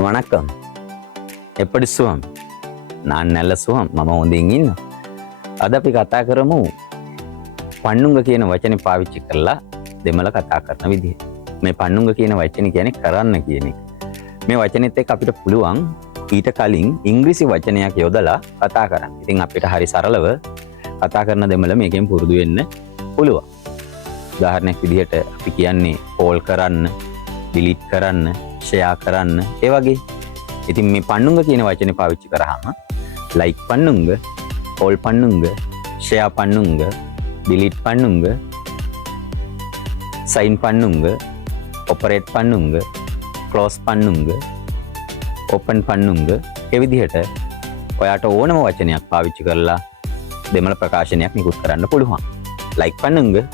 வணக்கம். எப்படி சுகம்? நான் நல்ல சுகம். මම හොඳින් ඉන්නවා. අද අපි කතා කරමු පන්නුංග කියන වචනේ පාවිච්චි කරලා දෙමළ කතා කරන විදිහ. මේ පන්නුංග කියන වචනේ කියන්නේ කරන්න කියන එක. මේ වචනේත් එක්ක අපිට පුළුවන් ඊට කලින් ඉංග්‍රීසි වචනයක් යොදලා කතා කරන්න. ඉතින් අපිට හරි සරලව කතා කරන දෙමළ මේකෙන් පුරුදු වෙන්න පුළුවන්. උදාහරණයක් විදිහට අපි කියන්නේ කෝල් කරන්න, ඩිලීට් කරන්න, ෂෙයා කරන්න, ඒ වගේ. ඉතින් මේ පන්නුංග කියන වචනේ පාවිච්චි කරාම ලයික් පන්නුංග, කෝල් පන්නුංග, ෂෙයා පන්නුංග, ඩිලීට් පන්නුංග, සයින් පන්නුංග, ඔපරේට් පන්නුංග, ක්ලෝස් පන්නුංග, ඕපන් පන්නුංග, ඒ විදිහට ඔයාට ඕනම වචනයක් පාවිච්චි කරලා දෙමළ ප්‍රකාශනයක් නිකුත් කරන්න පුළුවන්. ලයික් පන්නුංග